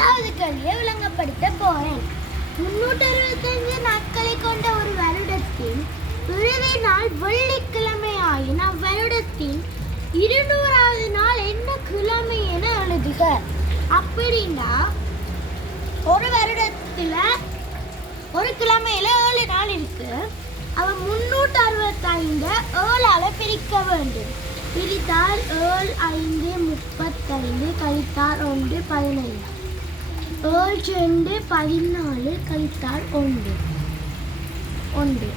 10வது கேள்வியை விளங்கப்படுத்த போறேன். 365 நாட்களை கொண்ட ஒரு வருடத்தின் இறுதி நாள் வெள்ளிக்கிழமை ஆயின் அவ்வருடத்தின் 200வது நாள் என்ன கிழமை என எழுதுக. அப்படின்னா ஒரு வருடத்துல ஒரு கிழமையில 7 நாள் இருக்கு. அவன் 365 7ஆல பிரிக்க வேண்டும். பிரித்தால் 7 5 35 கழித்தால் 1 15 7 2 14 கழித்தால் 1 1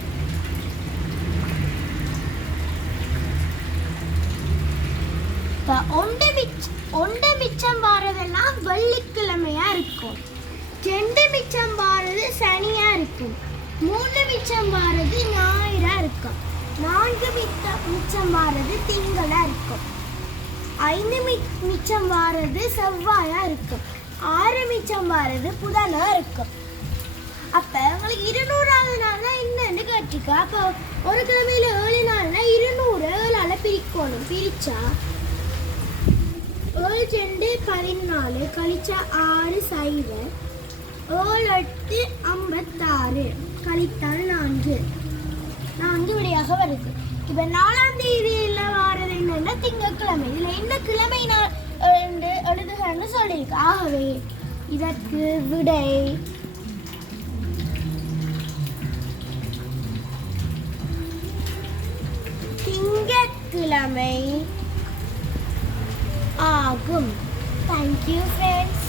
ஒன்று மிச்சம் வாரதெல்லாம் வெள்ளிக்கிழமையா இருக்கும். 2 மிச்சம் வாரது சனியா இருக்கும். 3 மிச்சம் வாரது ஞாயிறா இருக்கும். 4 மிச்சம் வாரது திங்களா இருக்கும். 5 மிச்சம் வாரது செவ்வாயா இருக்கும். 6 மிச்சம் வாரது புதனா இருக்கும். அப்ப உங்களுக்கு 200வது நாள்னா என்னன்னு கேட்டிருக்கா. அப்போ ஒரு கிழமையில 7 நாள்னா 200 7ஆல பிரிக்கணும். பிரிச்சா 7 2 14 கழிச்சா 6 0 7 8 56 கழித்தால் 4 விடையாக வருது. இப்போ 4ஆம் தேதியில் வாரது என்னன்னா திங்கட்கிழமை. இதில் என்ன கிழமை நாள் எழுதுகன்னு சொல்லியிருக்கு. ஆகவே இதற்கு விடை திங்கட்கிழமை ஆகும். Thank you friends.